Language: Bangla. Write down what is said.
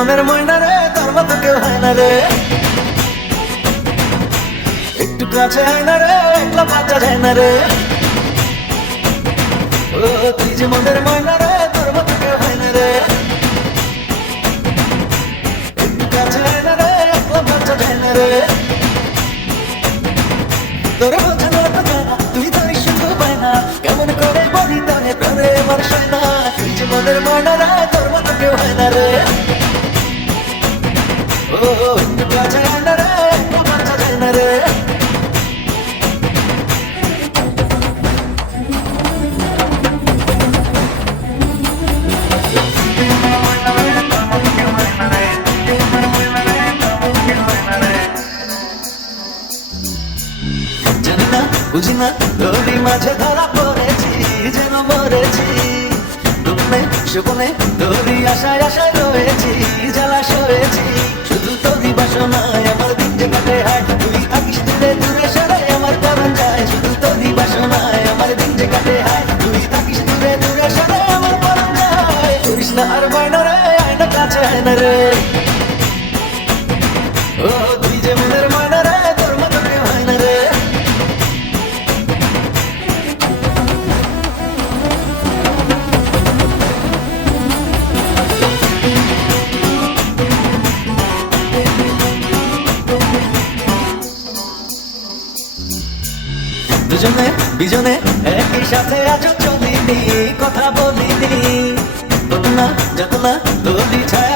মনের ময়না রে, তোর মতো কেউ হয় না রে। একটু কাছে হয় না রে, একলা বাঁচা যায় না রে। ও তুই যে মনের ময়না রে, তোর মতো কেউ হয় না রে। একটু কাছে হয় না রে, একলা বাঁচা যায় না রে। তোরে বোঝানো তো জানা, তুই তোর শুধু পায় না। কেমন করে বলি তোরে প্রাণে আমার সয় না। তুই যে মনের ময়না রে, তোর মতো কেউ হয় না রে। ও একটু কাছে হয় না রে, একলা বাঁচা যায় না রে। জানি না বুঝি না তোরই মাঝে ধরা পড়েছি, যেন মরেছি দুপুরে সুপনে। তোরই আশায় আশায় রয়েছি, জ্বালা সয়েছি। শুধু তোরই বাসনায় আমার দিন যে কাটে হায়। তুই থাকিস দূরে দূরে সরে আমার পরাণ যায়। শুধু তোরই বাসনায় আমার দিন যে কাটে হায়। তুই থাকিস দূরে দূরে সরে আমার পরাণ যায়। করিস না আর বায়না রে, আয়না কাছে হয় না রে। ও তুই যে মনের ময়না রে, তোর মতো কেউ হয় না রে। দুজনে বিজনে একই সাথে আজ চলিনি, কথা বলিনি। কত না যত না তোরই ছায়া